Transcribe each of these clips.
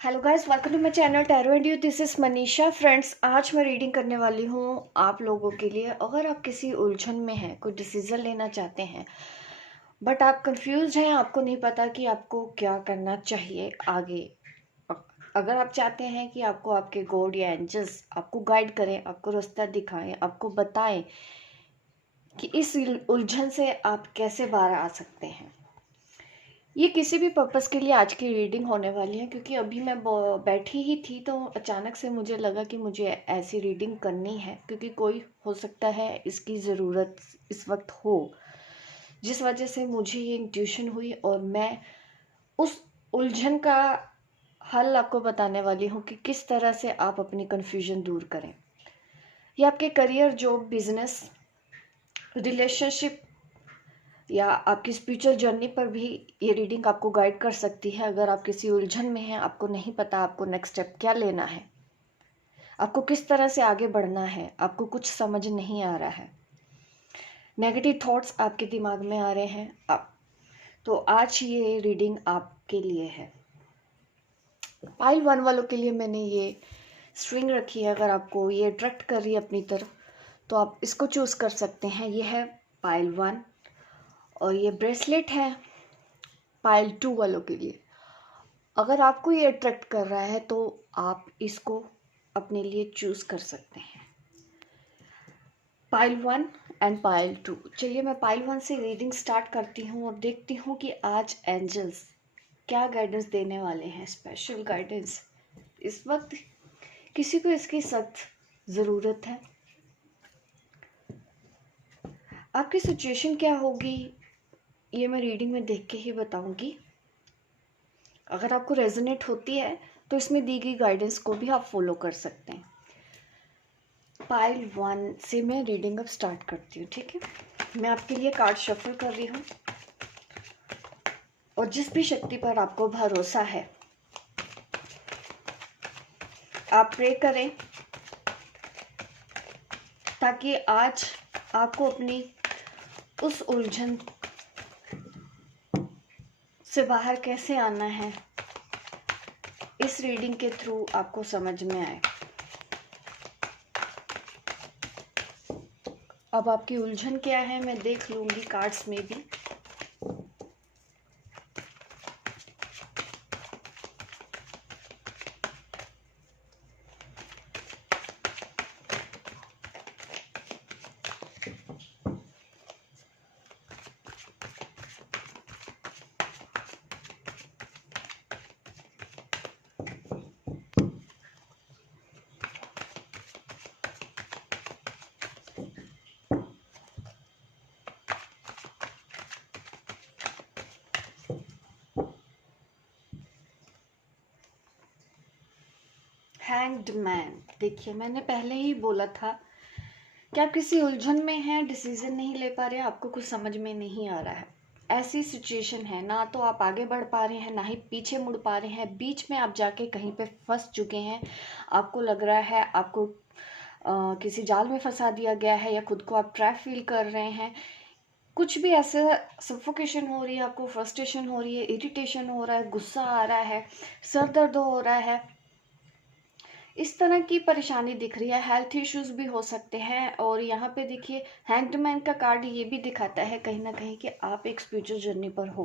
Hello guys, welcome to my channel tarot and you. This is Manisha. Friends, आज मैं reading करने वाली हूँ आप लोगों के लिए। अगर आप किसी उलझन में हैं, कोई डिसीजन लेना चाहते हैं बट आप कंफ्यूज हैं, आपको नहीं पता कि आपको क्या करना चाहिए आगे। अगर आप चाहते हैं कि आपको आपके गॉड या एंजल्स आपको गाइड करें, आपको रास्ता दिखाएं, आपको बताएं कि इस उलझन से आप कैसे बाहर आ सकते हैं, ये किसी भी पर्पस के लिए आज की रीडिंग होने वाली है। क्योंकि अभी मैं बैठी ही थी तो अचानक से मुझे लगा कि मुझे ऐसी रीडिंग करनी है, क्योंकि कोई हो सकता है इसकी ज़रूरत इस वक्त हो, जिस वजह से मुझे ये इंट्यूशन हुई और मैं उस उलझन का हल आपको बताने वाली हूँ कि किस तरह से आप अपनी कन्फ्यूजन दूर करें। ये आपके करियर, जॉब, बिजनेस, रिलेशनशिप या आपकी स्पिरिचुअल जर्नी पर भी ये रीडिंग आपको गाइड कर सकती है। अगर आप किसी उलझन में हैं, आपको नहीं पता आपको नेक्स्ट स्टेप क्या लेना है, आपको किस तरह से आगे बढ़ना है, आपको कुछ समझ नहीं आ रहा है, नेगेटिव थॉट्स आपके दिमाग में आ रहे हैं तो आज ये रीडिंग आपके लिए है। पाइल 1 वालों के लिए मैंने ये स्ट्रिंग रखी है। अगर आपको ये अट्रैक्ट कर रही है अपनी तरफ तो आप इसको चूज कर सकते हैं। ये है पाइल 1 और ये ब्रेसलेट है पाइल 2 वालों के लिए। अगर आपको ये अट्रैक्ट कर रहा है तो आप इसको अपने लिए चूज कर सकते हैं। Pile 1 and pile 2। चलिए मैं पाइल 1 से रीडिंग स्टार्ट करती हूँ और देखती हूँ कि आज एंजल्स क्या गाइडेंस देने वाले हैं। स्पेशल गाइडेंस इस वक्त किसी को इसकी सख्त ज़रूरत है। आपकी सिचुएशन क्या होगी ये मैं रीडिंग में देख के ही बताऊंगी। अगर आपको रेजोनेट होती है तो इसमें दी गई गाइडेंस को भी आप फॉलो कर सकते हैं। पाइल 1 से मैं रीडिंग अब स्टार्ट करती हूँ, ठीक है। मैं आपके लिए कार्ड शफल कर रही हूँ और जिस भी शक्ति पर आपको भरोसा है आप प्रे करें ताकि आज आपको अपनी उस उलझन से बाहर कैसे आना है इस रीडिंग के थ्रू आपको समझ में आए। अब आपकी उलझन क्या है मैं देख लूंगी कार्ड्स में भी। Hanged man. देखिए, मैंने पहले ही बोला था कि आप किसी उलझन में हैं, डिसीजन नहीं ले पा रहे हैं, आपको कुछ समझ में नहीं आ रहा है। ऐसी सिचुएशन है ना तो आप आगे बढ़ पा रहे हैं ना ही पीछे मुड़ पा रहे हैं। बीच में आप जाके कहीं पे फंस चुके हैं। आपको लग रहा है आपको किसी जाल में फंसा दिया गया है या खुद को आप ट्रैप फील कर रहे हैं। कुछ भी ऐसे सफोकेशन हो रही है, आपको फ्रस्ट्रेशन हो रही है, इरिटेशन हो रहा है, गुस्सा आ रहा है, सर दर्द हो रहा है, इस तरह की परेशानी दिख रही है। हेल्थ इश्यूज भी हो सकते हैं। और यहाँ पे देखिए हैंग्ड मैन का कार्ड ये भी दिखाता है कहीं ना कहीं कि आप एक स्पिरिचुअल जर्नी पर हो।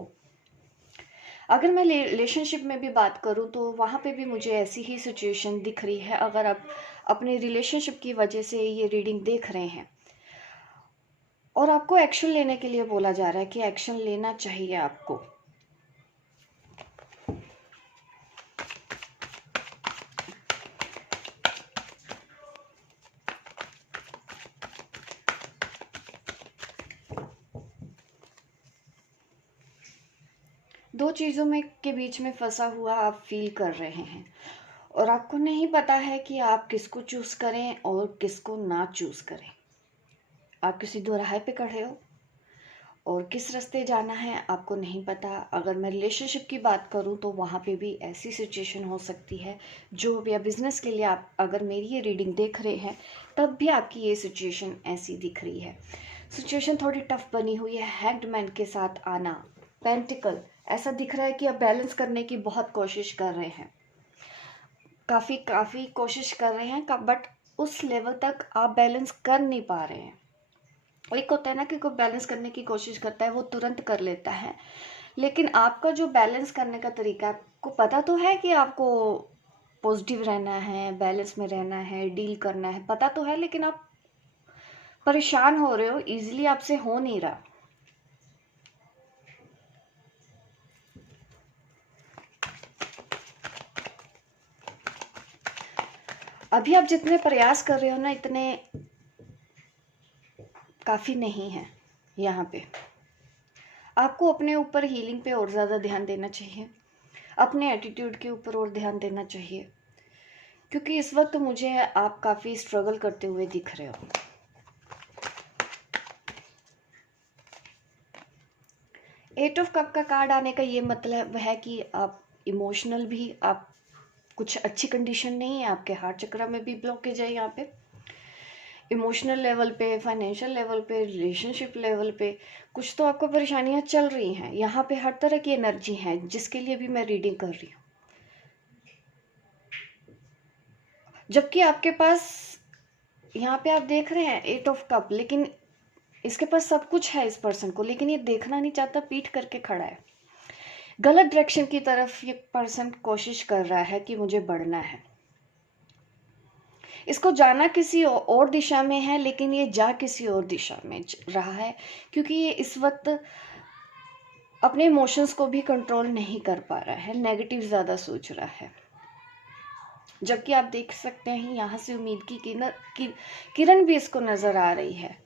अगर मैं रिलेशनशिप में भी बात करूँ तो वहाँ पे भी मुझे ऐसी ही सिचुएशन दिख रही है। अगर आप अपने रिलेशनशिप की वजह से ये रीडिंग देख रहे हैं और आपको एक्शन लेने के लिए बोला जा रहा है कि एक्शन लेना चाहिए आपको, दो चीज़ों में के बीच में फंसा हुआ आप फील कर रहे हैं और आपको नहीं पता है कि आप किसको चूज करें और किसको ना चूज करें। आप किसी दोराहे पे खड़े हो और किस रास्ते जाना है आपको नहीं पता। अगर मैं रिलेशनशिप की बात करूं तो वहाँ पे भी ऐसी सिचुएशन हो सकती है। जॉब या बिजनेस के लिए आप अगर मेरी ये रीडिंग देख रहे हैं तब भी आपकी ये सिचुएशन ऐसी दिख रही है। सिचुएशन थोड़ी टफ बनी हुई है। हैंग्ड मैन के साथ आना, पेंटिकल, ऐसा दिख रहा है कि आप बैलेंस करने की बहुत कोशिश कर रहे हैं। काफ़ी काफ़ी कोशिश कर रहे हैं, बट उस लेवल तक आप बैलेंस कर नहीं पा रहे हैं। एक होता है ना कि कोई बैलेंस करने की कोशिश करता है, वो तुरंत कर लेता है, लेकिन आपका जो बैलेंस करने का तरीका, आपको पता तो है कि आपको पॉजिटिव रहना है, बैलेंस में रहना है, डील करना है, पता तो है, लेकिन आप परेशान हो रहे हो, इजीली आपसे हो नहीं रहा। अभी आप जितने प्रयास कर रहे हो ना, इतने काफ़ी नहीं है। यहाँ पे आपको अपने ऊपर हीलिंग पे और ज़्यादा ध्यान देना चाहिए, अपने एटीट्यूड के ऊपर और ध्यान देना चाहिए, क्योंकि इस वक्त मुझे आप काफ़ी स्ट्रगल करते हुए दिख रहे हो। एट ऑफ कप का कार्ड आने का ये मतलब है कि आप इमोशनल भी, आप कुछ अच्छी कंडीशन नहीं है, आपके हार्ट चक्र में भी ब्लॉकेज है। यहाँ पे इमोशनल लेवल पे, फाइनेंशियल लेवल पे, रिलेशनशिप लेवल पे कुछ तो आपको परेशानियां चल रही हैं। यहाँ पे हर तरह की एनर्जी है जिसके लिए भी मैं रीडिंग कर रही हूँ, जबकि आपके पास यहाँ पे आप देख रहे हैं एट ऑफ कप, लेकिन इसके पास सब कुछ है इस पर्सन को, लेकिन ये देखना नहीं चाहता, पीठ करके खड़ा है। गलत डायरेक्शन की तरफ ये पर्सन कोशिश कर रहा है कि मुझे बढ़ना है, इसको जाना किसी और दिशा में है, लेकिन ये जा किसी और दिशा में रहा है, क्योंकि ये इस वक्त अपने इमोशंस को भी कंट्रोल नहीं कर पा रहा है, नेगेटिव ज़्यादा सोच रहा है। जबकि आप देख सकते हैं यहाँ से उम्मीद की किरण भी इसको नज़र आ रही है।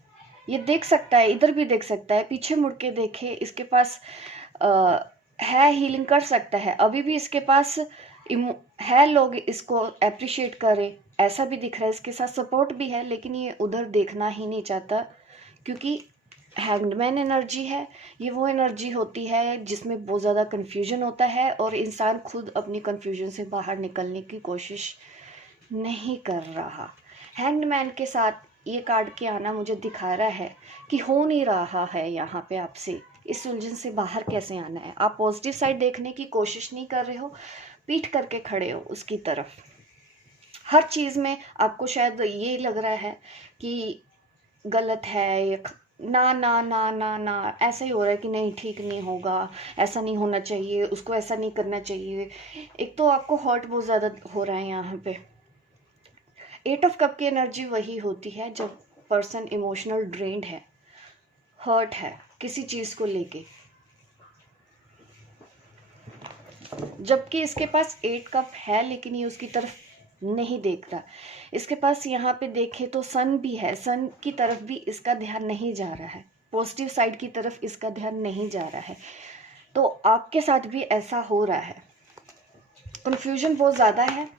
ये देख सकता है, इधर भी देख सकता है, पीछे मुड़ के देखे, इसके पास है, हीलिंग कर सकता है, अभी भी इसके पास है, लोग इसको अप्रिशिएट करें, ऐसा भी दिख रहा है, इसके साथ सपोर्ट भी है, लेकिन ये उधर देखना ही नहीं चाहता, क्योंकि हैंगमैन एनर्जी है। ये वो एनर्जी होती है जिसमें बहुत ज़्यादा कन्फ्यूजन होता है और इंसान खुद अपनी कन्फ्यूजन से बाहर निकलने की कोशिश नहीं कर रहा। हैंगमैन के साथ ये कार्ड के आना मुझे दिखा रहा है कि हो नहीं रहा है यहाँ पे आपसे, इस उलझन से बाहर कैसे आना है। आप पॉजिटिव साइड देखने की कोशिश नहीं कर रहे हो, पीठ करके खड़े हो उसकी तरफ। हर चीज़ में आपको शायद ये लग रहा है कि गलत है, ये ना ना ना ना ना, ऐसा ही हो रहा है कि नहीं, ठीक नहीं होगा, ऐसा नहीं होना चाहिए, उसको ऐसा नहीं करना चाहिए। एक तो आपको हर्ट बहुत ज़्यादा हो रहा है यहाँ पे। एट ऑफ कप की एनर्जी वही होती है जब पर्सन इमोशनल ड्रेन्ड है, हर्ट है किसी चीज़ को लेके, जबकि इसके पास एट कप है, लेकिन ये उसकी तरफ नहीं देख रहा। इसके पास यहाँ पे देखे तो सन भी है, सन की तरफ भी इसका ध्यान नहीं जा रहा है, पॉजिटिव साइड की तरफ इसका ध्यान नहीं जा रहा है। तो आपके साथ भी ऐसा हो रहा है, कंफ्यूजन बहुत ज़्यादा है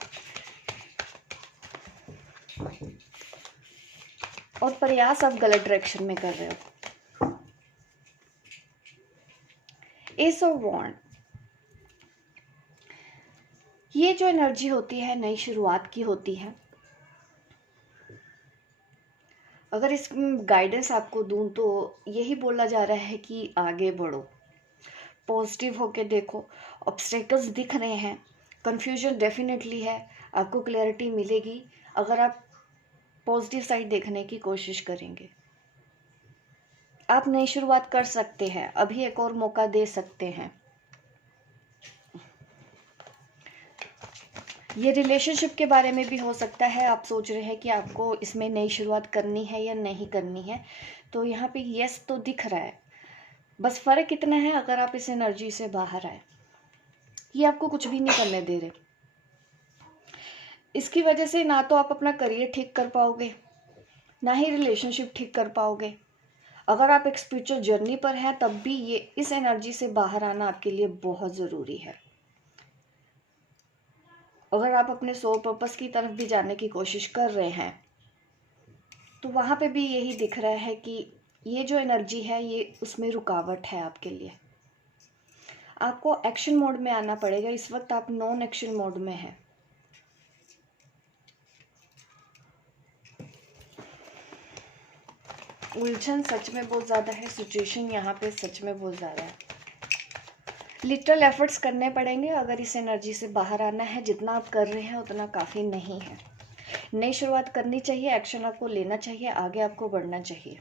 और प्रयास आप गलत डायरेक्शन में कर रहे हो। एस ऑफ वॉन्ड, ये जो एनर्जी होती है नई शुरुआत की होती है। अगर इस गाइडेंस आपको दूं तो यही बोला जा रहा है कि आगे बढ़ो, पॉजिटिव होके देखो। ऑब्स्टेकल्स दिख रहे हैं, कंफ्यूजन डेफिनेटली है, आपको क्लैरिटी मिलेगी अगर आप पॉजिटिव साइड देखने की कोशिश करेंगे। आप नई शुरुआत कर सकते हैं, अभी एक और मौका दे सकते हैं। ये रिलेशनशिप के बारे में भी हो सकता है, आप सोच रहे हैं कि आपको इसमें नई शुरुआत करनी है या नहीं करनी है, तो यहाँ पे यस तो दिख रहा है, बस फ़र्क इतना है अगर आप इस एनर्जी से बाहर आए। ये आपको कुछ भी नहीं करने दे रहे, इसकी वजह से ना तो आप अपना करियर ठीक कर पाओगे, ना ही रिलेशनशिप ठीक कर पाओगे। अगर आप एक स्पिरिचुअल जर्नी पर हैं तब भी ये इस एनर्जी से बाहर आना आपके लिए बहुत ज़रूरी है। अगर आप अपने सोल पर्पस की तरफ भी जाने की कोशिश कर रहे हैं तो वहाँ पे भी यही दिख रहा है कि ये जो एनर्जी है ये उसमें रुकावट है आपके लिए। आपको एक्शन मोड में आना पड़ेगा, इस वक्त आप नॉन एक्शन मोड में हैं। उलझन सच में बहुत ज़्यादा है, सिचुएशन यहाँ पे सच में बहुत ज़्यादा है। लिटरल एफर्ट्स करने पड़ेंगे अगर इस एनर्जी से बाहर आना है। जितना आप कर रहे हैं उतना काफ़ी नहीं है। नई शुरुआत करनी चाहिए, एक्शन आपको लेना चाहिए, आगे आपको बढ़ना चाहिए।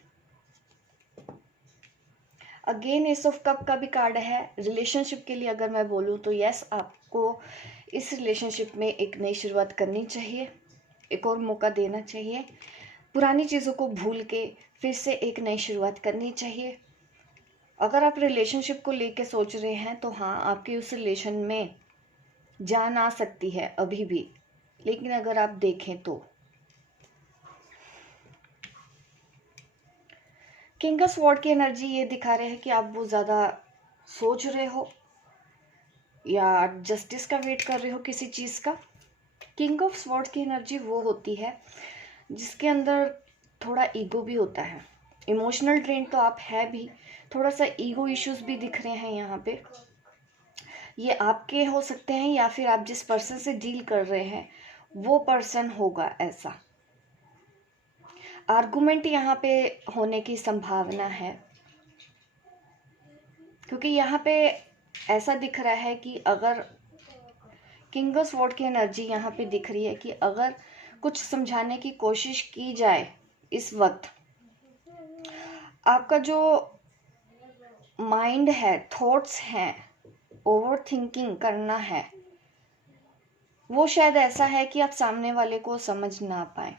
अगेन एस ऑफ कप का भी कार्ड है। रिलेशनशिप के लिए अगर मैं बोलूँ तो यस, आपको इस रिलेशनशिप में एक नई शुरुआत करनी चाहिए, एक और मौका देना चाहिए। पुरानी चीज़ों को भूल के फिर से एक नई शुरुआत करनी चाहिए। अगर आप रिलेशनशिप को लेके सोच रहे हैं तो हाँ, आपकी उस रिलेशन में जान आ सकती है अभी भी। लेकिन अगर आप देखें तो किंग ऑफ स्वॉर्ड की एनर्जी ये दिखा रहे हैं कि आप वो ज़्यादा सोच रहे हो या जस्टिस का वेट कर रहे हो किसी चीज़ का। किंग ऑफ स्वॉर्ड की एनर्जी वो होती है जिसके अंदर थोड़ा ईगो भी होता है। इमोशनल ड्रेन तो आप है भी, थोड़ा सा ईगो इश्यूज भी दिख रहे हैं यहाँ पे। ये आपके हो सकते हैं या फिर आप जिस पर्सन से डील कर रहे हैं वो पर्सन होगा ऐसा। आर्गुमेंट यहाँ पे होने की संभावना है, क्योंकि यहाँ पे ऐसा दिख रहा है कि अगर किंग ऑफ स्वॉर्ड की एनर्जी यहाँ पे दिख रही है कि अगर कुछ समझाने की कोशिश की जाए इस वक्त, आपका जो माइंड है, थॉट्स हैं, ओवर थिंकिंग करना है, वो शायद ऐसा है कि आप सामने वाले को समझ ना पाए।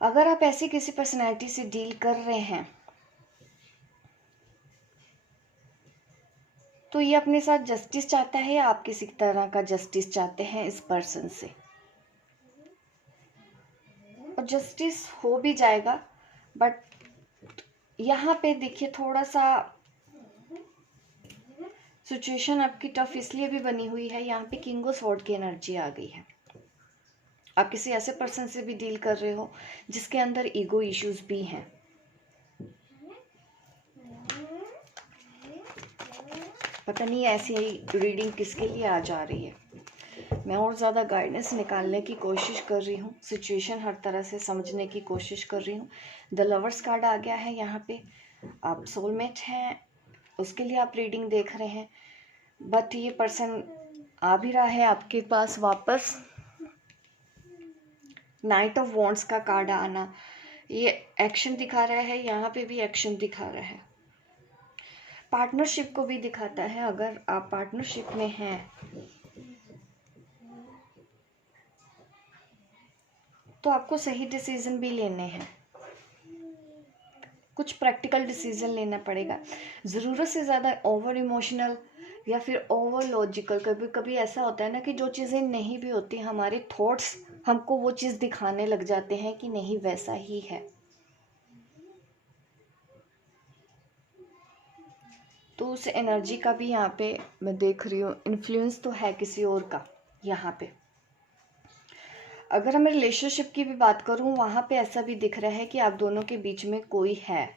अगर आप ऐसी किसी पर्सनैलिटी से डील कर रहे हैं तो ये अपने साथ जस्टिस चाहता है या आप किसी तरह का जस्टिस चाहते हैं इस पर्सन से। और जस्टिस हो भी जाएगा, बट यहाँ पे देखिए थोड़ा सा सिचुएशन आपकी टफ इसलिए भी बनी हुई है। यहाँ पे किंग ऑफ स्वॉर्ड की एनर्जी आ गई है। आप किसी ऐसे पर्सन से भी डील कर रहे हो जिसके अंदर ईगो इश्यूज भी हैं। पता नहीं ऐसी रीडिंग किसके लिए आ जा रही है। मैं और ज़्यादा गाइडेंस निकालने की कोशिश कर रही हूँ, सिचुएशन हर तरह से समझने की कोशिश कर रही हूँ। द लवर्स कार्ड आ गया है यहाँ पे। आप सोलमेट हैं, उसके लिए आप रीडिंग देख रहे हैं, बट ये पर्सन आ भी रहा है आपके पास वापस। नाइट ऑफ वॉन्ड्स का कार्ड आना ये एक्शन दिखा रहा है, यहाँ पे भी एक्शन दिखा रहा है। पार्टनरशिप को भी दिखाता है। अगर आप पार्टनरशिप में हैं तो आपको सही डिसीजन भी लेने हैं, कुछ प्रैक्टिकल डिसीजन लेना पड़ेगा। ज़रूरत से ज़्यादा ओवर इमोशनल या फिर ओवर लॉजिकल, कभी कभी ऐसा होता है ना कि जो चीज़ें नहीं भी होती, हमारे थॉट्स हमको वो चीज़ दिखाने लग जाते हैं कि नहीं वैसा ही है। तो उस एनर्जी का भी यहाँ पे मैं देख रही हूँ, इन्फ्लुएंस तो है किसी और का यहाँ पे। अगर मैं रिलेशनशिप की भी बात करूँ, वहाँ पे ऐसा भी दिख रहा है कि आप दोनों के बीच में कोई है।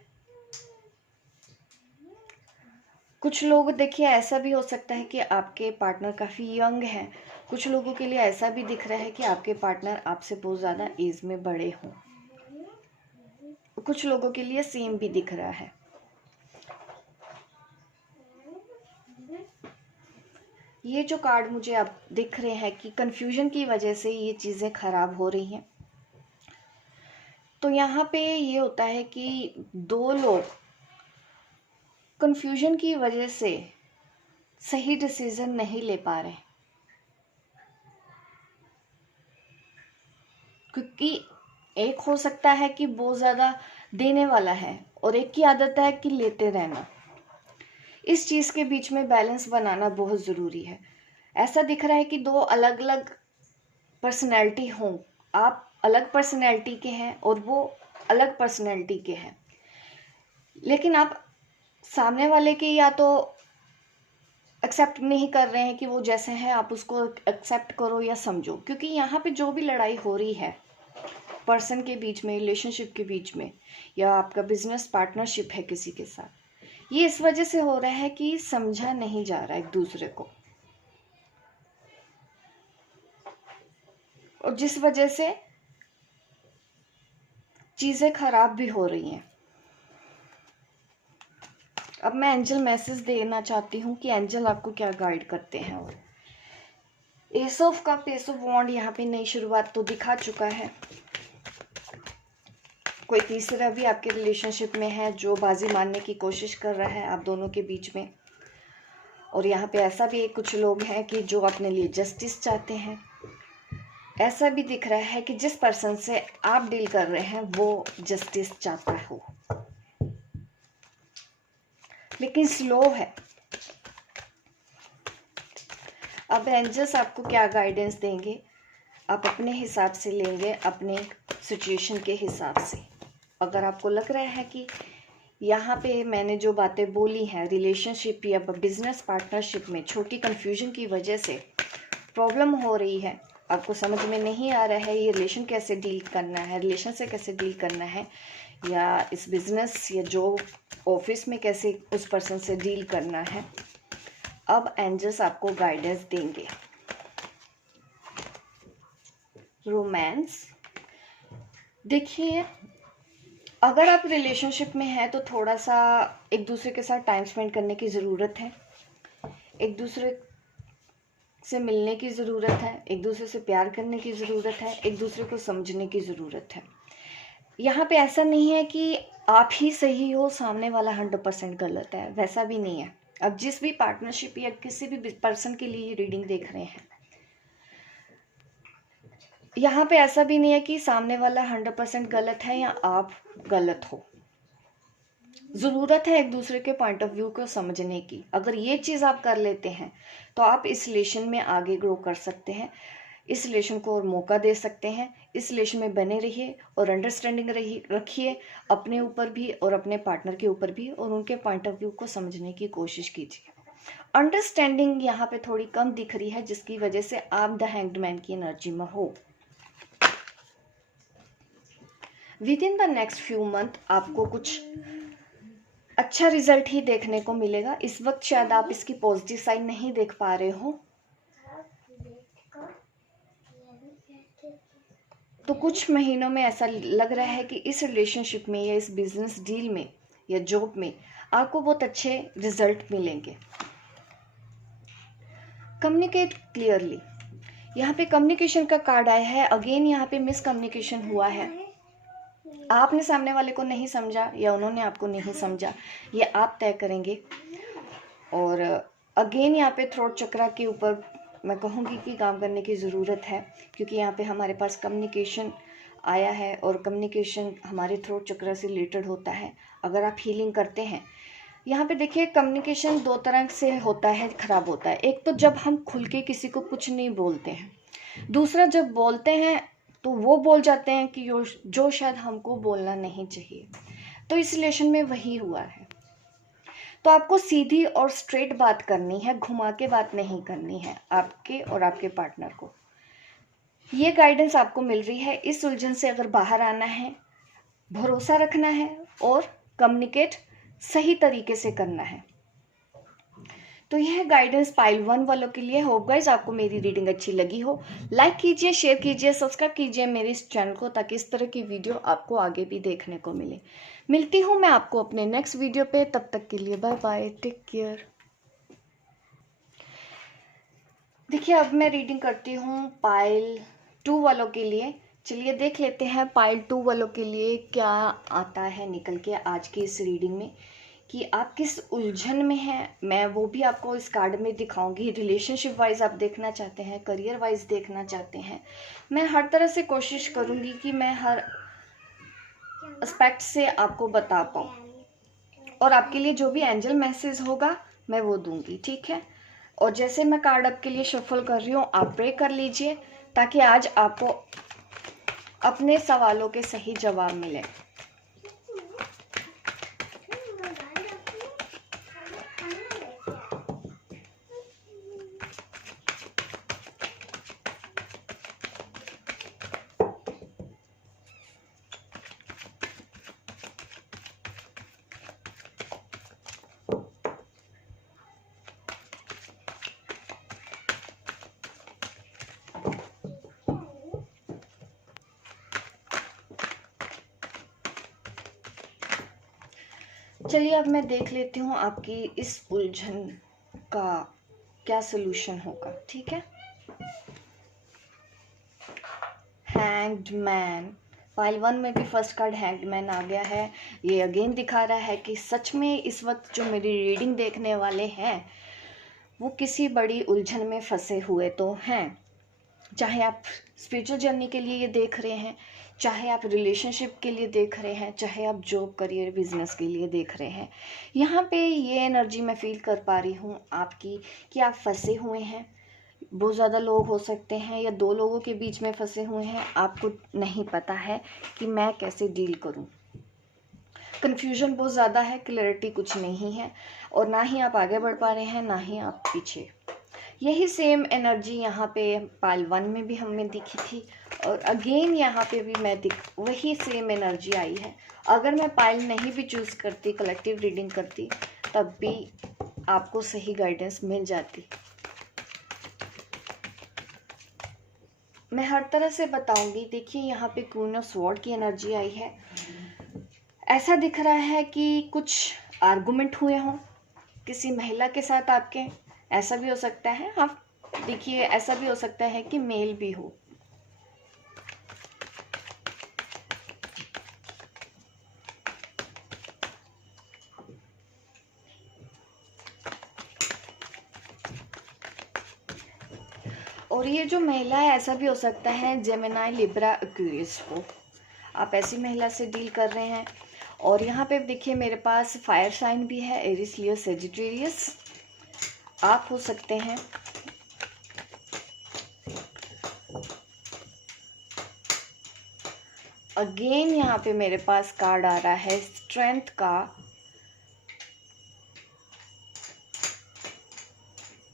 कुछ लोग देखिए ऐसा भी हो सकता है कि आपके पार्टनर काफ़ी यंग हैं। कुछ लोगों के लिए ऐसा भी दिख रहा है कि आपके पार्टनर आपसे बहुत ज़्यादा एज में बड़े हों। कुछ लोगों के लिए सेम भी दिख रहा है। ये जो कार्ड मुझे अब दिख रहे हैं कि कंफ्यूजन की वजह से ये चीज़ें खराब हो रही हैं। तो यहाँ पे ये होता है कि दो लोग कंफ्यूजन की वजह से सही डिसीजन नहीं ले पा रहे, क्योंकि एक हो सकता है कि बहुत ज़्यादा देने वाला है और एक की आदत है कि लेते रहना। इस चीज़ के बीच में बैलेंस बनाना बहुत ज़रूरी है। ऐसा दिख रहा है कि दो अलग अलग पर्सनैलिटी हों, आप अलग पर्सनैलिटी के हैं और वो अलग पर्सनैलिटी के हैं, लेकिन आप सामने वाले की या तो एक्सेप्ट नहीं कर रहे हैं कि वो जैसे हैं आप उसको एक्सेप्ट करो या समझो। क्योंकि यहाँ पे जो भी लड़ाई हो रही है पर्सन के बीच में, रिलेशनशिप के बीच में, या आपका बिजनेस पार्टनरशिप है किसी के साथ, ये इस वजह से हो रहा है कि समझा नहीं जा रहा एक दूसरे को, और जिस वजह से चीज़ें खराब भी हो रही हैं। अब मैं एंजल मैसेज देना चाहती हूँ कि एंजल आपको क्या गाइड करते हैं। और ace of cups, ace of wands यहाँ पे नई शुरुआत तो दिखा चुका है। कोई तीसरा भी आपके रिलेशनशिप में है जो बाजी मारने की कोशिश कर रहा है आप दोनों के बीच में। और यहाँ पे ऐसा भी कुछ लोग हैं कि जो अपने लिए जस्टिस चाहते हैं। ऐसा भी दिख रहा है कि जिस पर्सन से आप डील कर रहे हैं वो जस्टिस चाहता हो, लेकिन स्लो है। अब एंजल्स आपको क्या गाइडेंस देंगे, आप अपने हिसाब से लेंगे, अपने सिचुएशन के हिसाब से। अगर आपको लग रहा है कि यहाँ पे मैंने जो बातें बोली हैं रिलेशनशिप या बिजनेस पार्टनरशिप में छोटी कंफ्यूजन की वजह से प्रॉब्लम हो रही है, आपको समझ में नहीं आ रहा है ये रिलेशन कैसे डील करना है, रिलेशन से कैसे डील करना है, या इस बिजनेस या जो ऑफिस में कैसे उस पर्सन से डील करना है, अब एंजल्स आपको गाइडेंस देंगे। रोमांस, देखिए अगर आप रिलेशनशिप में हैं तो थोड़ा सा एक दूसरे के साथ टाइम स्पेंड करने की ज़रूरत है, एक दूसरे से मिलने की ज़रूरत है, एक दूसरे से प्यार करने की ज़रूरत है, एक दूसरे को समझने की ज़रूरत है। यहाँ पे ऐसा नहीं है कि आप ही सही हो, सामने वाला 100% गलत है, वैसा भी नहीं है। अब जिस भी पार्टनरशिप या किसी भी पर्सन के लिए रीडिंग देख रहे हैं, यहाँ पे ऐसा भी नहीं है कि सामने वाला 100% गलत है या आप गलत हो। ज़रूरत है एक दूसरे के पॉइंट ऑफ व्यू को समझने की। अगर ये चीज़ आप कर लेते हैं तो आप इस रिलेशन में आगे ग्रो कर सकते हैं, इस रिलेशन को और मौका दे सकते हैं। इस रिलेशन में बने रहिए और अंडरस्टैंडिंग रखिए अपने ऊपर भी और अपने पार्टनर के ऊपर भी, और उनके पॉइंट ऑफ व्यू को समझने की कोशिश कीजिए। अंडरस्टैंडिंग यहाँ पे थोड़ी कम दिख रही है, जिसकी वजह से आप द हैंग्ड मैन की एनर्जी में हो। With in the next few month आपको कुछ अच्छा रिजल्ट ही देखने को मिलेगा। इस वक्त शायद आप इसकी पॉजिटिव साइड नहीं देख पा रहे हो, तो कुछ महीनों में ऐसा लग रहा है कि इस रिलेशनशिप में या इस बिजनेस डील में या जॉब में आपको बहुत अच्छे रिजल्ट मिलेंगे। कम्युनिकेट क्लियरली, यहाँ पे कम्युनिकेशन का कार्ड आया है। अगेन यहाँ पे मिसकम्युनिकेशन हुआ है, आपने सामने वाले को नहीं समझा या उन्होंने आपको नहीं समझा, ये आप तय करेंगे। और अगेन यहाँ पे थ्रोट चक्रा के ऊपर मैं कहूँगी कि काम करने की ज़रूरत है, क्योंकि यहाँ पे हमारे पास कम्युनिकेशन आया है और कम्युनिकेशन हमारे थ्रोट चक्रा से रिलेटेड होता है। अगर आप हीलिंग करते हैं, यहाँ पे देखिए कम्युनिकेशन दो तरह से होता है, ख़राब होता है। एक तो जब हम खुल के किसी को कुछ नहीं बोलते हैं, दूसरा जब बोलते हैं तो वो बोल जाते हैं कि जो शायद हमको बोलना नहीं चाहिए। तो इस रिलेशन में वही हुआ है। तो आपको सीधी और स्ट्रेट बात करनी है, घुमा के बात नहीं करनी है आपके और आपके पार्टनर को। ये गाइडेंस आपको मिल रही है। इस उलझन से अगर बाहर आना है, भरोसा रखना है और कम्युनिकेट सही तरीके से करना है। तो यह गाइडेंस पाइल 1 वालों के लिए। होप गाइस आपको मेरी रीडिंग अच्छी लगी हो। लाइक कीजिए, शेयर कीजिए, सब्सक्राइब कीजिए मेरे इस चैनल को, ताकि इस तरह की वीडियो आपको आगे भी देखने को मिले। मिलती हूँ मैं आपको अपने नेक्स्ट वीडियो पे, तब तक के लिए बाय बाय, टेक केयर। देखिए अब मैं रीडिंग करती हूँ पाइल 2 वालों के लिए। चलिए देख लेते हैं पाइल 2 वालों के लिए क्या आता है निकल के आज की इस रीडिंग में, कि आप किस उलझन में हैं। मैं वो भी आपको इस कार्ड में दिखाऊंगी। रिलेशनशिप वाइज आप देखना चाहते हैं, करियर वाइज देखना चाहते हैं, मैं हर तरह से कोशिश करूंगी कि मैं हर एस्पेक्ट से आपको बता पाऊँ, और आपके लिए जो भी एंजल मैसेज होगा मैं वो दूंगी, ठीक है। और जैसे मैं कार्ड आपके लिए शफल कर रही हूँ, आप प्रे कर लीजिए ताकि आज आपको अपने सवालों के सही जवाब मिले। चलिए अब मैं देख लेती हूँ आपकी इस उलझन का क्या सलूशन होगा, ठीक है। हैंग्ड मैन, पाइल 1 में भी फर्स्ट कार्ड हैंग्ड मैन आ गया है। ये अगेन दिखा रहा है कि सच में इस वक्त जो मेरी रीडिंग देखने वाले हैं वो किसी बड़ी उलझन में फंसे हुए तो हैं। चाहे आप स्पिरिचुअल जर्नी के लिए ये देख रहे हैं, चाहे आप रिलेशनशिप के लिए देख रहे हैं, चाहे आप जॉब करियर बिजनेस के लिए देख रहे हैं, यहाँ पे ये एनर्जी मैं फील कर पा रही हूँ आपकी कि आप फंसे हुए हैं। बहुत ज़्यादा लोग हो सकते हैं या 2 लोगों के बीच में फंसे हुए हैं। आपको नहीं पता है कि मैं कैसे डील करूं। कन्फ्यूजन बहुत ज़्यादा है, क्लैरिटी कुछ नहीं है, और ना ही आप आगे बढ़ पा रहे हैं ना ही आप पीछे। यही सेम एनर्जी यहाँ पे पाइल 1 में भी हमें दिखी थी और अगेन यहाँ पे भी वही सेम एनर्जी आई है। अगर मैं पाइल नहीं भी चूज़ करती, कलेक्टिव रीडिंग करती, तब भी आपको सही गाइडेंस मिल जाती। मैं हर तरह से बताऊंगी। देखिए यहाँ पे क्वीन ऑफ स्वॉर्ड की एनर्जी आई है। ऐसा दिख रहा है कि कुछ आर्गुमेंट हुए हों किसी महिला के साथ आपके, ऐसा भी हो सकता है। हाँ देखिए ऐसा भी हो सकता है कि मेल भी हो। और ये जो महिला है ऐसा भी हो सकता है जेमिनी, लिब्रा, एक्वेरियस हो। आप ऐसी महिला से डील कर रहे हैं। और यहाँ पे देखिए मेरे पास फायर साइन भी है, एरिस, लियो, सेजिटेरियस आप हो सकते हैं। अगेन यहाँ पे मेरे पास कार्ड आ रहा है स्ट्रेंथ का।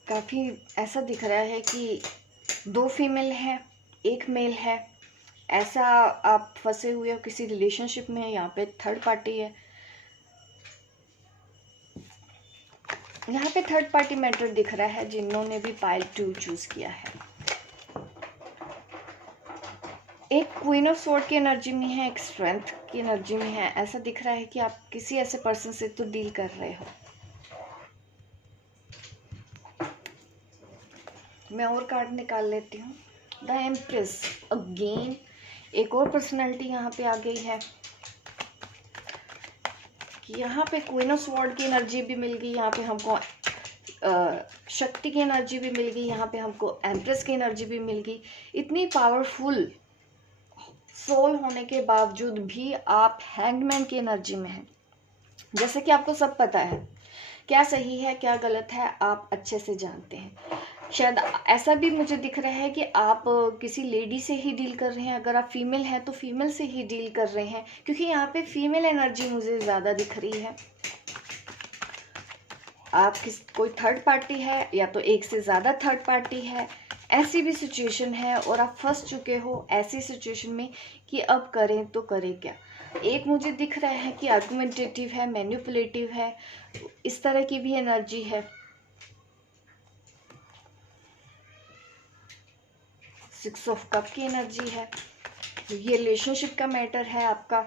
काफ़ी ऐसा दिख रहा है कि 2 फीमेल है, 1 मेल है। ऐसा आप फंसे हुए हो किसी रिलेशनशिप में। यहाँ पे थर्ड पार्टी है। यहाँ पे थर्ड पार्टी मैटर दिख रहा है जिन्होंने भी पाइल 2 चूज किया है। एक क्वीन ऑफ स्वॉर्ड की एनर्जी में है, एक स्ट्रेंथ की एनर्जी में है। ऐसा दिख रहा है कि आप किसी ऐसे पर्सन से तो डील कर रहे हो। मैं और कार्ड निकाल लेती हूँ। द एम्प्रेस, अगेन एक और पर्सनैलिटी यहाँ पे आ गई है कि यहाँ पे क्वीन ऑफ स्वॉर्ड की एनर्जी भी मिल गई, यहाँ पे हमको शक्ति की एनर्जी भी मिल गई, यहाँ पे हमको एम्प्रेस की एनर्जी भी मिल गई। इतनी पावरफुल सोल होने के बावजूद भी आप हैंगमैन की एनर्जी में हैं। जैसे कि आपको सब पता है क्या सही है क्या गलत है, आप अच्छे से जानते हैं। शायद ऐसा भी मुझे दिख रहा है कि आप किसी लेडी से ही डील कर रहे हैं। अगर आप फीमेल हैं तो फीमेल से ही डील कर रहे हैं, क्योंकि यहाँ पे फीमेल एनर्जी मुझे ज़्यादा दिख रही है। आप कोई थर्ड पार्टी है या तो एक से ज़्यादा थर्ड पार्टी है, ऐसी भी सिचुएशन है और आप फंस चुके हो ऐसी सिचुएशन में कि अब करें तो करें क्या। एक मुझे दिख रहा है कि आर्गुमेंटेटिव है, मैनिपुलेटिव है, इस तरह की भी एनर्जी है। 6 ऑफ कप की एनर्जी है। ये रिलेशनशिप का मैटर है आपका।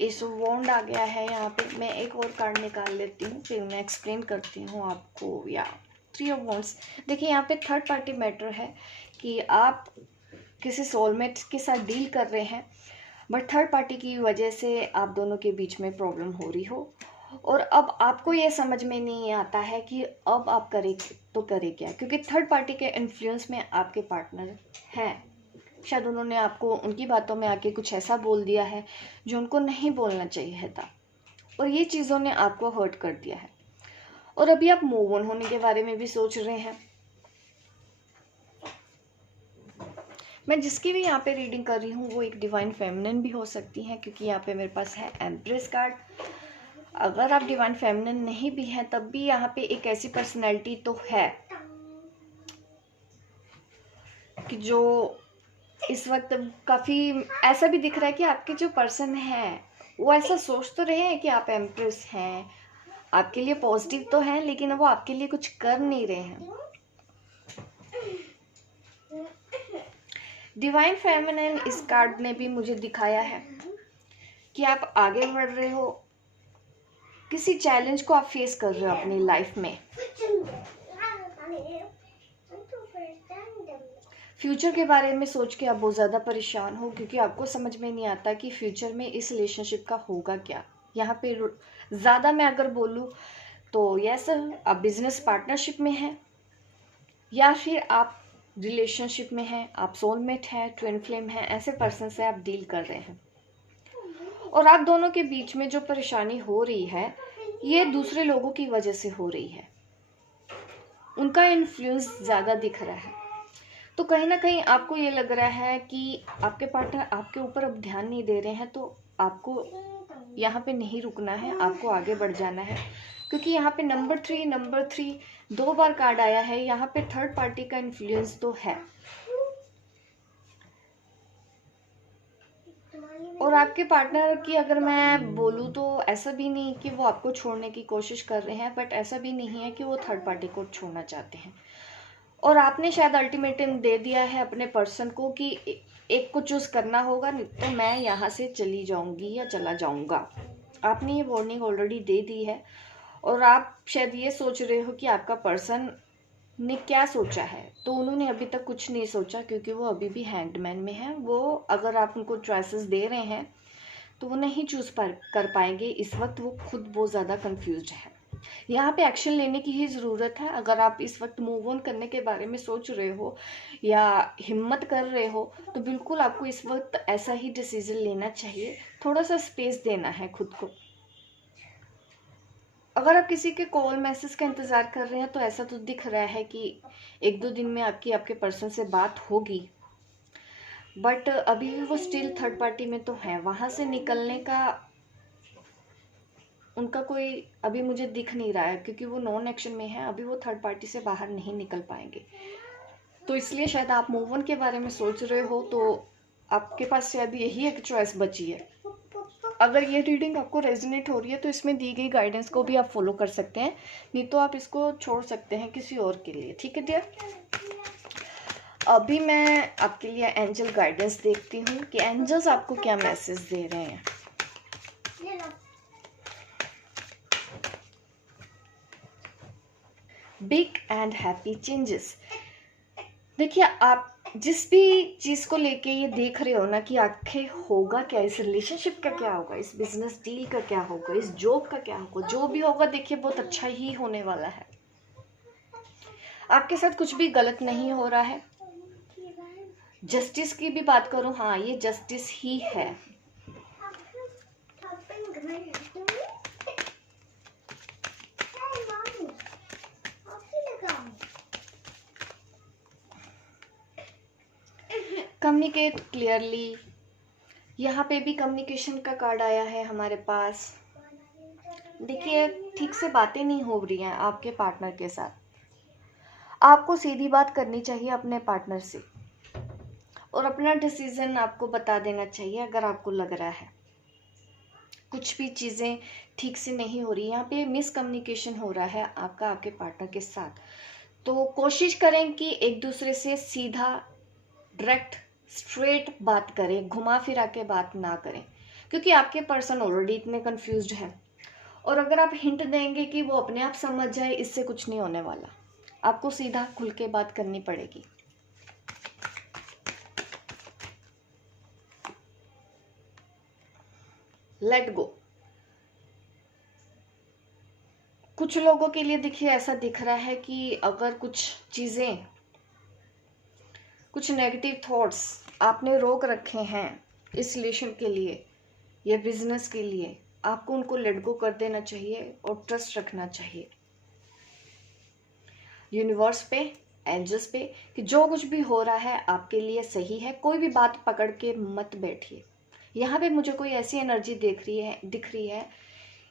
एस ऑफ वॉन्ड आ गया है यहाँ पे। मैं एक और कार्ड निकाल लेती हूँ फिर मैं एक्सप्लेन करती हूँ आपको। या 3 ऑफ वॉन्ड्स। देखिए यहाँ पे थर्ड पार्टी मैटर है कि आप किसी सोलमेट के साथ डील कर रहे हैं, बट थर्ड पार्टी की वजह से आप दोनों के बीच में प्रॉब्लम हो रही हो और अब आपको ये समझ में नहीं आता है कि अब आप करें तो करें क्या, क्योंकि थर्ड पार्टी के इन्फ्लुएंस में आपके पार्टनर हैं। शायद उन्होंने आपको उनकी बातों में आके कुछ ऐसा बोल दिया है जो उनको नहीं बोलना चाहिए था और ये चीज़ों ने आपको हर्ट कर दिया है और अभी आप मूव ऑन होने के बारे में भी सोच रहे हैं। मैं जिसकी भी यहाँ पे रीडिंग कर रही हूँ वो एक डिवाइन फेमिनिन भी हो सकती है, क्योंकि यहाँ पे मेरे पास है एम्प्रेस कार्ड। अगर आप डिवाइन फेमिनिन नहीं भी हैं तब भी यहाँ पे एक ऐसी पर्सनैलिटी तो है कि जो इस वक्त काफ़ी ऐसा भी दिख रहा है कि आपके जो पर्सन है वो ऐसा सोच तो रहे हैं कि आप एम्प्रेस हैं, आपके लिए पॉजिटिव तो हैं, लेकिन वो आपके लिए कुछ कर नहीं रहे हैं। डिवाइन फेमिनिन इस कार्ड ने भी मुझे दिखाया है कि आप आगे बढ़ रहे हो, किसी चैलेंज को आप फेस कर रहे हो अपनी लाइफ में। फ्यूचर के बारे में सोच के आप बहुत ज़्यादा परेशान हो, क्योंकि आपको समझ में नहीं आता कि फ्यूचर में इस रिलेशनशिप का होगा क्या। यहाँ पे ज़्यादा मैं अगर बोलूँ तो यस, आप बिजनेस पार्टनरशिप में हैं या फिर आप रिलेशनशिप में हैं, आप सोलमेट हैं, ट्विन फ्लेम हैं, ऐसे पर्सन से आप डील कर रहे हैं। और आप दोनों के बीच में जो परेशानी हो रही है ये दूसरे लोगों की वजह से हो रही है, उनका इन्फ्लुएंस ज़्यादा दिख रहा है। तो कहीं ना कहीं आपको ये लग रहा है कि आपके पार्टनर आपके ऊपर अब ध्यान नहीं दे रहे हैं, तो आपको यहाँ पे नहीं रुकना है, आपको आगे बढ़ जाना है। क्योंकि यहाँ पे नंबर थ्री 2 बार कार्ड आया है, यहाँ पे थर्ड पार्टी का इन्फ्लुएंस तो है। और आपके पार्टनर की अगर मैं बोलूँ तो ऐसा भी नहीं कि वो आपको छोड़ने की कोशिश कर रहे हैं, बट ऐसा भी नहीं है कि वो थर्ड पार्टी को छोड़ना चाहते हैं। और आपने शायद अल्टीमेटम दे दिया है अपने पर्सन को कि एक को चूज करना होगा, नहीं तो मैं यहाँ से चली जाऊंगी या चला जाऊंगा। आपने ये वार्निंग ऑलरेडी दे दी है। और आप शायद ये सोच रहे हो कि आपका पर्सन ने क्या सोचा है, तो उन्होंने अभी तक कुछ नहीं सोचा, क्योंकि वो अभी भी हैंडमैन में है। वो अगर आप उनको चॉइसेस दे रहे हैं तो वो नहीं चूज कर पाएंगे इस वक्त, वो खुद बहुत ज़्यादा कंफ्यूज है। यहाँ पे एक्शन लेने की ही ज़रूरत है। अगर आप इस वक्त मूव ऑन करने के बारे में सोच रहे हो या हिम्मत कर रहे हो, तो बिल्कुल आपको इस वक्त ऐसा ही डिसीजन लेना चाहिए। थोड़ा सा स्पेस देना है खुद को। अगर आप किसी के कॉल मैसेज का इंतज़ार कर रहे हैं तो ऐसा तो दिख रहा है कि 1-2 दिन में आपके पर्सन से बात होगी, बट अभी भी वो स्टिल थर्ड पार्टी में तो है। वहाँ से निकलने का उनका कोई अभी मुझे दिख नहीं रहा है, क्योंकि वो नॉन एक्शन में है। अभी वो थर्ड पार्टी से बाहर नहीं निकल पाएंगे। तो इसलिए शायद आप मूव ऑन के बारे में सोच रहे हो, तो आपके पास शायद यही एक चॉइस बची है। अगर ये रीडिंग आपको रेजोनेट हो रही है तो इसमें दी गई गाइडेंस को भी आप फॉलो कर सकते हैं, नहीं तो आप इसको छोड़ सकते हैं किसी और के लिए। ठीक है डियर, अभी मैं आपके लिए एंजल गाइडेंस देखती हूँ कि एंजल्स आपको क्या मैसेज दे रहे हैं। Big and happy changes. देखिए, आप जिस भी चीज को लेके ये देख रहे हो ना कि आखिर होगा क्या, इस रिलेशनशिप का क्या होगा, इस बिजनेस डील का क्या होगा, इस जॉब का क्या होगा, जो भी होगा देखिए बहुत अच्छा ही होने वाला है। आपके साथ कुछ भी गलत नहीं हो रहा है। जस्टिस की भी बात करूं, हाँ ये जस्टिस ही है। कम्युनिकेट क्लियरली, यहाँ पे भी कम्युनिकेशन का कार्ड आया है हमारे पास। देखिए, ठीक से बातें नहीं हो रही हैं आपके पार्टनर के साथ। आपको सीधी बात करनी चाहिए अपने पार्टनर से और अपना डिसीजन आपको बता देना चाहिए। अगर आपको लग रहा है कुछ भी चीज़ें ठीक से नहीं हो रही, यहाँ पे मिसकम्युनिकेशन हो रहा है आपके पार्टनर के साथ, तो कोशिश करें कि एक दूसरे से सीधा डायरेक्ट स्ट्रेट बात करें, घुमा फिरा के बात ना करें, क्योंकि आपके पर्सन ऑलरेडी इतने कंफ्यूज्ड हैं। और अगर आप हिंट देंगे कि वो अपने आप समझ जाए, इससे कुछ नहीं होने वाला। आपको सीधा खुल के बात करनी पड़ेगी। Let go. कुछ लोगों के लिए देखिए ऐसा दिख रहा है कि अगर कुछ चीज़ें, कुछ नेगेटिव थॉट्स आपने रोक रखे हैं इस रिलेशन के लिए या बिजनेस के लिए, आपको उनको लेट गो कर देना चाहिए और ट्रस्ट रखना चाहिए यूनिवर्स पे, एंजल्स पे, कि जो कुछ भी हो रहा है आपके लिए सही है। कोई भी बात पकड़ के मत बैठिए। यहाँ पे मुझे कोई ऐसी एनर्जी दिख रही है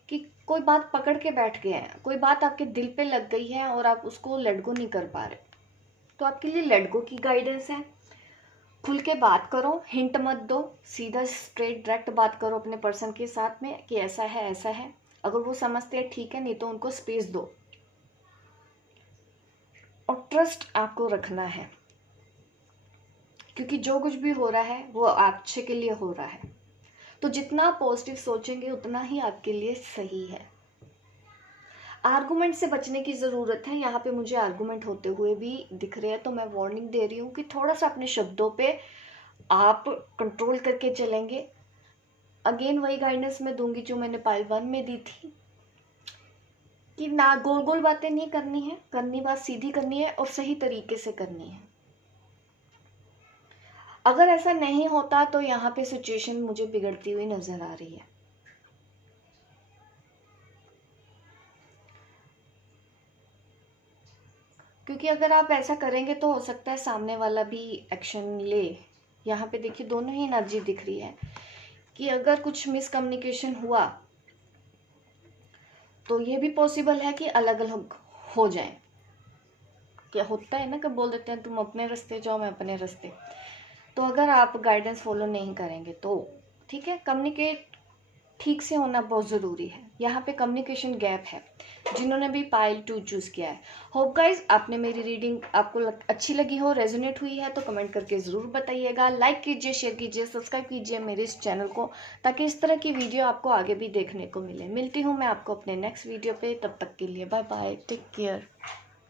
कि कोई बात पकड़ के बैठ गए हैं, कोई बात आपके दिल पे लग गई है और आप उसको लेट गो नहीं कर पा रहे। तो आपके लिए लेट गो की गाइडेंस है। खुल के बात करो, हिंट मत दो, सीधा स्ट्रेट डायरेक्ट बात करो अपने पर्सन के साथ में कि ऐसा है ऐसा है। अगर वो समझते हैं ठीक है, नहीं तो उनको स्पेस दो। और ट्रस्ट आपको रखना है, क्योंकि जो कुछ भी हो रहा है वो अच्छे के लिए हो रहा है। तो जितना पॉजिटिव सोचेंगे उतना ही आपके लिए सही है। आर्गुमेंट से बचने की ज़रूरत है। यहाँ पे मुझे आर्गुमेंट होते हुए भी दिख रहे हैं, तो मैं वार्निंग दे रही हूँ कि थोड़ा सा अपने शब्दों पे आप कंट्रोल करके चलेंगे। अगेन वही गाइडेंस मैं दूंगी जो मैंने पाइल 1 में दी थी कि ना गोल गोल बातें नहीं करनी है, करनी बात सीधी करनी है और सही तरीके से करनी है। अगर ऐसा नहीं होता तो यहाँ पे सिचुएशन मुझे बिगड़ती हुई नजर आ रही है। क्योंकि अगर आप ऐसा करेंगे तो हो सकता है सामने वाला भी एक्शन ले। यहाँ पे देखिए दोनों ही एनर्जी दिख रही है कि अगर कुछ मिसकम्युनिकेशन हुआ तो ये भी पॉसिबल है कि अलग अलग हो जाए। क्या होता है ना कि बोल देते हैं तुम अपने रास्ते जाओ, मैं अपने रास्ते। तो अगर आप गाइडेंस फॉलो नहीं करेंगे तो ठीक है, कम्युनिकेट ठीक से होना बहुत ज़रूरी है। यहाँ पे कम्युनिकेशन गैप है जिन्होंने भी पाइल 2 चूज़ किया है। होप गाइज आपने मेरी रीडिंग आपको अच्छी लगी हो, रेजोनेट हुई है तो कमेंट करके ज़रूर बताइएगा। लाइक कीजिए, शेयर कीजिए, सब्सक्राइब कीजिए मेरे इस चैनल को, ताकि इस तरह की वीडियो आपको आगे भी देखने को मिले। मिलती हूँ मैं आपको अपने नेक्स्ट वीडियो पे, तब तक के लिए बाय बाय, टेक केयर।